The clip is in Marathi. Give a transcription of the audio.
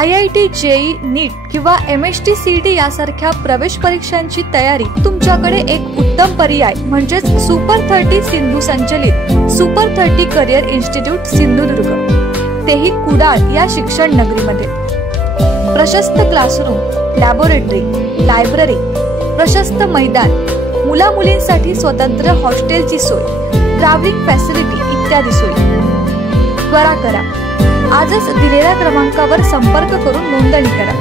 IIT JEE नीट किंवा MST CET यासारख्या प्रवेश परीक्षांची तयारी तुमच्याकडे एक उत्तम पर्याय म्हणजेच सुपर 30 सिंधू संचलित सुपर 30 करिअर इन्स्टिट्यूट सिंधुदुर्ग, तेही कुडाळ या शिक्षण नगरीमध्ये। प्रशस्त क्लासरूम, लॅबोरेटरी, लायब्ररी, प्रशस्त मैदान, मुला मुलींसाठी स्वतंत्र हॉस्टेलची सोय, ट्रॅव्हलिंग फॅसिलिटी इत्यादी सोयी। त्वरा करा, आजच दिलेल्या क्रमांकावर संपर्क करून नोंदणी करा।